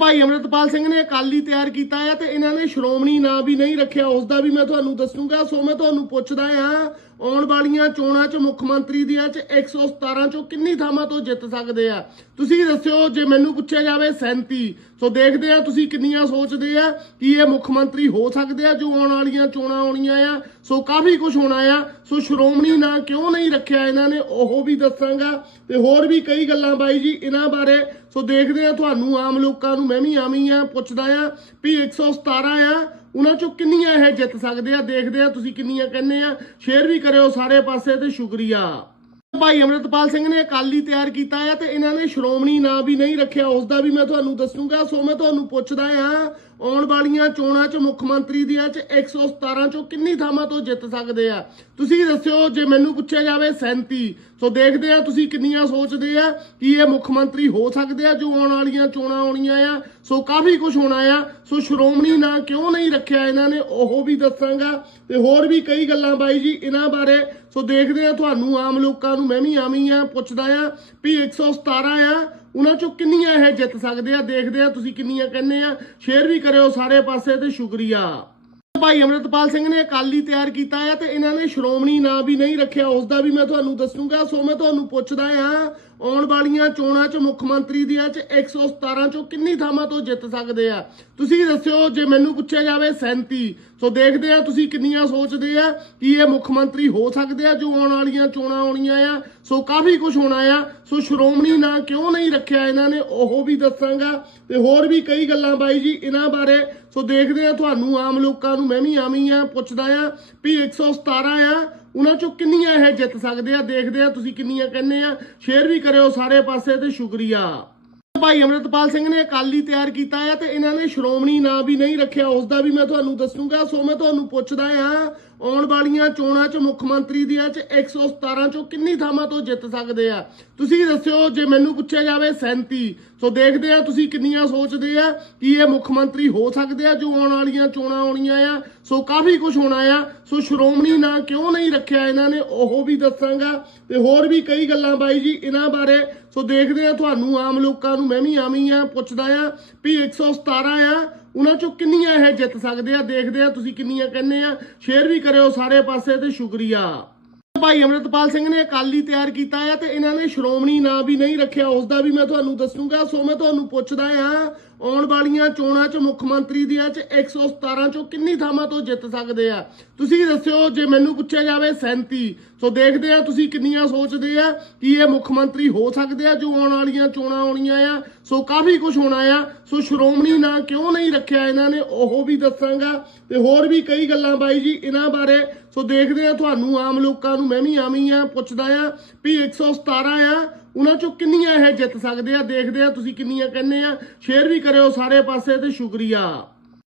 ਭਾਈ ਅਮਰਿਤਪਾਲ ਸਿੰਘ ਨੇ ਅਕਾਲੀ ਤਿਆਰ ਕੀਤਾ ਹੈ ਤੇ ਇਹਨਾਂ ਨੇ ਸ਼੍ਰੋਮਣੀ ਨਾਂ ਵੀ ਨਹੀਂ ਰੱਖਿਆ ਉਸ ਦਾ ਵੀ ਮੈਂ ਤੁਹਾਨੂੰ ਦੱਸੂਗਾ। ਸੋ ਮੈਂ ਤੁਹਾਨੂੰ ਪੁੱਛਦਾ ਹਾਂ ਆਉਣ ਵਾਲੀਆਂ ਚੋਣਾਂ 'ਚ ਮੁੱਖ ਮੰਤਰੀ ਦੀਆਂ 'ਚ 117 'ਚੋਂ ਕਿੰਨੀ ਥਾਵਾਂ ਤੋਂ ਜਿੱਤ ਸਕਦੇ ਆ? ਤੁਸੀਂ ਦੱਸਿਓ, ਜੇ ਮੈਨੂੰ ਪੁੱਛਿਆ ਜਾਵੇ 37 ਸੋ ਦੇਖਦੇ ਆ ਤੁਸੀਂ ਕਿੰਨੀਆਂ ਸੋਚਦੇ ਆ, ਕਿ ਇਹ ਮੁੱਖ ਮੰਤਰੀ ਹੋ ਸਕਦੇ ਆ ਜੋ ਆਉਣ ਵਾਲੀਆਂ ਚੋਣਾਂ ਆਉਣੀਆਂ ਆ? ਸੋ ਕਾਫੀ ਕੁਝ ਹੋਣਾ ਆ। ਸੋ ਸ਼੍ਰੋਮਣੀ ਨਾਂ ਕਿਉਂ ਨਹੀਂ ਰੱਖਿਆ ਇਹਨਾਂ ਨੇ, ਉਹ ਵੀ ਦੱਸਾਂਗਾ। ਤੇ ਹੋਰ ਵੀ ਕਈ ਗੱਲਾਂ ਬਾਈ ਜੀ, ਇਹਨਾਂ ਬਾਰੇ। ਸੋ ਦੇਖਦੇ ਆ ਤੁਹਾਨੂੰ ਆਮ ਲੋਕਾਂ ਨੂੰ ਮੈਂ ਵੀ ਆਮੀ ਆ, ਪੁੱਛਦਾ ਆ ਵੀ 117 ਆ, ਉਹਨਾਂ ਚੋਂ ਕਿੰਨੀਆਂ ਇਹ ਜਿੱਤ ਸਕਦੇ ਆ? ਦੇਖਦੇ ਆ ਤੁਸੀਂ ਕਿੰਨੀਆਂ ਕਹਿੰਦੇ ਆ। ਸ਼ੇਅਰ ਵੀ ਕਰਿਓ ਸਾਰੇ ਪਾਸੇ ਤੇ ਸ਼ੁਕਰੀਆ। ਭਾਈ ਅਮਰਿਤਪਾਲ ਸਿੰਘ ਨੇ ਅਕਾਲੀ ਤਿਆਰ ਕੀਤਾ ਹੈ ਤੇ ਇਹਨਾਂ ਨੇ ਸ਼੍ਰੋਮਣੀ ਨਾਂ ਵੀ ਨਹੀਂ ਰੱਖਿਆ ਉਸ ਦਾ ਵੀ ਮੈਂ ਤੁਹਾਨੂੰ ਦੱਸੂਗਾ। ਸੋ ਮੈਂ ਤੁਹਾਨੂੰ ਪੁੱਛਦਾ ਹਾਂ ਆਉਣ ਵਾਲੀਆਂ ਚੋਣਾਂ 'ਚ ਮੁੱਖ ਮੰਤਰੀ ਦੀਆਂ 'ਚ 117 'ਚੋਂ ਕਿੰਨੀ ਥਾਵਾਂ ਤੋਂ ਜਿੱਤ ਸਕਦੇ ਆ? ਤੁਸੀਂ ਦੱਸਿਓ, ਜੇ ਮੈਨੂੰ ਪੁੱਛਿਆ ਜਾਵੇ 37 ਸੋ ਦੇਖਦੇ ਆ ਤੁਸੀਂ ਕਿੰਨੀਆਂ ਸੋਚਦੇ ਆ, ਕਿ ਇਹ ਮੁੱਖ ਮੰਤਰੀ ਹੋ ਸਕਦੇ ਆ ਜੋ ਆਉਣ ਵਾਲੀਆਂ ਚੋਣਾਂ ਆਉਣੀਆਂ ਆ? ਸੋ ਕਾਫੀ ਕੁਝ ਹੋਣਾ ਆ। ਸੋ ਸ਼੍ਰੋਮਣੀ ਨਾਂ ਕਿਉਂ ਨਹੀਂ ਰੱਖਿਆ ਇਹਨਾਂ ਨੇ, ਉਹ ਵੀ ਦੱਸਾਂਗਾ। ਤੇ ਹੋਰ ਵੀ ਕਈ ਗੱਲਾਂ ਬਾਈ ਜੀ, ਇਹਨਾਂ ਬਾਰੇ। ਸੋ ਦੇਖਦੇ ਆ ਤੁਹਾਨੂੰ ਆਮ ਲੋਕਾਂ ਨੂੰ ਮੈਂ ਵੀ ਆਮੀ ਆ, ਪੁੱਛਦਾ ਆ ਵੀ 117 ਆ, ਉਹਨਾਂ ਚੋਂ ਕਿੰਨੀਆਂ ਇਹ ਜਿੱਤ ਸਕਦੇ ਆ? ਦੇਖਦੇ ਆ ਤੁਸੀਂ ਕਿੰਨੀਆਂ ਕਹਿੰਦੇ ਆ। ਸ਼ੇਅਰ ਵੀ ਕਰਿਓ ਸਾਰੇ ਪਾਸੇ ਤੇ ਸ਼ੁਕਰੀਆ। ਭਾਈ ਅਮਰਿਤਪਾਲ ਸਿੰਘ ਨੇ ਅਕਾਲੀ ਤਿਆਰ ਕੀਤਾ ਹੈ ਤੇ ਇਹਨਾਂ ਨੇ ਸ਼੍ਰੋਮਣੀ ਨਾਂ ਵੀ ਨਹੀਂ ਰੱਖਿਆ ਉਸ ਦਾ ਵੀ ਮੈਂ ਤੁਹਾਨੂੰ ਦੱਸੂਗਾ, ਸੋ ਮੈਂ ਤੁਹਾਨੂੰ ਪੁੱਛਦਾ ਹਾਂ ਆਉਣ ਵਾਲੀਆਂ ਚੋਣਾਂ 'ਚ ਮੁੱਖ ਮੰਤਰੀ ਦੀਆਂ 'ਚ 117 ਚੋਂ ਕਿੰਨੀ ਥਾਵਾਂ ਤੋਂ ਜਿੱਤ ਸਕਦੇ ਆ? ਤੁਸੀਂ ਦੱਸਿਓ, ਜੇ ਮੈਨੂੰ ਪੁੱਛਿਆ ਜਾਵੇ 37 ਸੋ ਦੇਖਦੇ ਆ ਤੁਸੀਂ ਕਿੰਨੀਆਂ ਸੋਚਦੇ ਆ, ਕਿ ਇਹ ਮੁੱਖ ਮੰਤਰੀ ਹੋ ਸਕਦੇ ਆ ਜੋ ਆਉਣ ਵਾਲੀਆਂ ਚੋਣਾਂ ਆਉਣੀਆਂ ਆ? ਸੋ ਕਾਫੀ ਕੁਝ ਹੋਣਾ ਆ। ਸੋ ਸ਼੍ਰੋਮਣੀ ਨਾਂ ਕਿਉਂ ਨਹੀਂ ਰੱਖਿਆ ਇਹਨਾਂ ਨੇ? ਉਹ ਵੀ ਦੱਸਾਂਗਾ। ਤੇ ਹੋਰ ਵੀ ਕਈ ਗੱਲਾਂ ਬਾਈ ਜੀ ਇਹਨਾਂ ਬਾਰੇ। ਸੋ ਦੇਖਦੇ ਆ ਤੁਹਾਨੂੰ ਆਮ ਲੋਕਾਂ ਨੂੰ, ਮੈਂ ਵੀ ਆਮੀ ਆ, ਪੁੱਛਦਾ ਆ ਵੀ 117 ਆ ਉਹਨਾਂ ਚੋਂ ਕਿੰਨੀਆਂ ਇਹ ਜਿੱਤ ਸਕਦੇ ਆ? ਦੇਖਦੇ ਆ, ਤੁਸੀਂ ਕਿੰਨੀਆਂ ਕਹਿੰਦੇ ਆ। ਸ਼ੇਅਰ ਵੀ ਕਰਿਓ ਸਾਰੇ ਪਾਸੇ ਤੇ ਸ਼ੁਕਰੀਆ। ਭਾਈ ਅਮਰਿਤਪਾਲ ਸਿੰਘ ਨੇ ਅਕਾਲੀ ਤਿਆਰ ਕੀਤਾ ਹੈ ਤੇ ਇਹਨਾਂ ਨੇ ਸ਼੍ਰੋਮਣੀ ਨਾਂ ਵੀ ਨਹੀਂ ਰੱਖਿਆ। ਉਸ ਦਾ ਵੀ ਮੈਂ ਤੁਹਾਨੂੰ ਦੱਸੂਗਾ। ਸੋ ਮੈਂ ਤੁਹਾਨੂੰ ਪੁੱਛਦਾ ਹਾਂ ਆਉਣ ਵਾਲੀਆਂ ਚੋਣਾਂ 'ਚ ਮੁੱਖ ਮੰਤਰੀ ਦੀਆਂ 'ਚ 117 ਚੋਂ ਕਿੰਨੀ ਥਾਵਾਂ ਤੋਂ ਜਿੱਤ ਸਕਦੇ ਆ? ਤੁਸੀਂ ਦੱਸਿਓ, ਜੇ ਮੈਨੂੰ ਪੁੱਛਿਆ ਜਾਵੇ 37 ਸੋ ਦੇਖਦੇ ਆ ਤੁਸੀਂ ਕਿੰਨੀਆਂ ਸੋਚਦੇ ਆ ਕਿ ਇਹ ਮੁੱਖ ਮੰਤਰੀ ਹੋ ਸਕਦੇ ਆ ਜੋ ਆਉਣ ਵਾਲੀਆਂ ਚੋਣਾਂ ਆਉਣੀਆਂ ਆ। ਸੋ ਕਾਫੀ ਕੁਝ ਹੋਣਾ ਆ। ਸੋ ਸ਼੍ਰੋਮਣੀ ਨਾਂ ਕਿਉਂ ਨਹੀਂ ਰੱਖਿਆ ਇਹਨਾਂ ਨੇ? ਉਹ ਵੀ ਦੱਸਾਂਗਾ। ਤੇ ਹੋਰ ਵੀ ਕਈ ਗੱਲਾਂ ਬਾਈ ਜੀ ਇਹਨਾਂ ਬਾਰੇ। ਸੋ ਦੇਖਦੇ ਆ ਤੁਹਾਨੂੰ ਆਮ ਲੋਕਾਂ ਨੂੰ। ਮੈਂ ਵੀ ਆਮੀ ਆ, ਪੁੱਛਦਾ ਆ ਵੀ 117 ਆ, ਉਹਨਾਂ ਚੋਂ ਕਿੰਨੀਆਂ ਇਹ ਜਿੱਤ ਸਕਦੇ ਆ? ਦੇਖਦੇ ਆ ਤੁਸੀਂ ਕਿੰਨੀਆਂ ਕਹਿੰਦੇ ਆ। ਸ਼ੇਅਰ ਵੀ ਕਰਿਓ ਸਾਰੇ ਪਾਸੇ ਤੇ ਸ਼ੁਕਰੀਆ। ਭਾਈ ਅਮਰਿਤਪਾਲ ਸਿੰਘ ਨੇ ਅਕਾਲੀ ਤਿਆਰ ਕੀਤਾ ਹੈ ਤੇ ਇਹਨਾਂ ਨੇ ਸ਼੍ਰੋਮਣੀ ਨਾਂ ਵੀ ਨਹੀਂ ਰੱਖਿਆ ਉਸ ਦਾ ਵੀ ਮੈਂ ਤੁਹਾਨੂੰ ਦੱਸੂਗਾ। ਸੋ ਮੈਂ ਤੁਹਾਨੂੰ ਪੁੱਛਦਾ ਹਾਂ ਆਉਣ ਵਾਲੀਆਂ ਚੋਣਾਂ 'ਚ ਮੁੱਖ ਮੰਤਰੀ ਦੀਆਂ 'ਚ 117 ਚੋਂ ਕਿੰਨੀ ਥਾਵਾਂ ਤੋਂ ਜਿੱਤ ਸਕਦੇ ਆ? ਤੁਸੀਂ ਦੱਸਿਓ, ਜੇ ਮੈਨੂੰ ਪੁੱਛਿਆ ਜਾਵੇ 37 ਸੋ ਦੇਖਦੇ ਆ ਤੁਸੀਂ ਕਿੰਨੀਆਂ ਸੋਚਦੇ ਆ, ਕਿ ਇਹ ਮੁੱਖ ਮੰਤਰੀ ਹੋ ਸਕਦੇ ਆ ਜੋ ਆਉਣ ਵਾਲੀਆਂ ਚੋਣਾਂ ਆਉਣੀਆਂ ਆ? ਸੋ ਕਾਫੀ ਕੁਝ ਹੋਣਾ ਆ। ਸੋ ਸ਼੍ਰੋਮਣੀ ਨਾਂ ਕਿਉਂ ਨਹੀਂ ਰੱਖਿਆ ਇਹਨਾਂ ਨੇ? ਉਹ ਵੀ ਦੱਸਾਂਗਾ ਤੇ ਹੋਰ ਵੀ ਕਈ ਗੱਲਾਂ ਬਾਈ ਜੀ ਇਹਨਾਂ ਬਾਰੇ। ਸੋ ਦੇਖਦੇ ਆ ਤੁਹਾਨੂੰ ਆਮ ਲੋਕਾਂ ਨੂੰ, ਮੈਂ ਵੀ ਆਮੀ ਆ ਪੁੱਛਦਾ ਆ ਵੀ 117 ਆ, ਉਹਨਾਂ ਚੋਂ ਕਿੰਨੀਆਂ ਇਹ ਜਿੱਤ ਸਕਦੇ ਆ? ਦੇਖਦੇ ਆ ਤੁਸੀਂ ਕਿੰਨੀਆਂ ਕਹਿੰਦੇ ਆ। ਸ਼ੇਅਰ ਵੀ ਕਰਿਓ ਸਾਰੇ ਪਾਸੇ ਤੇ ਸ਼ੁਕਰੀਆ।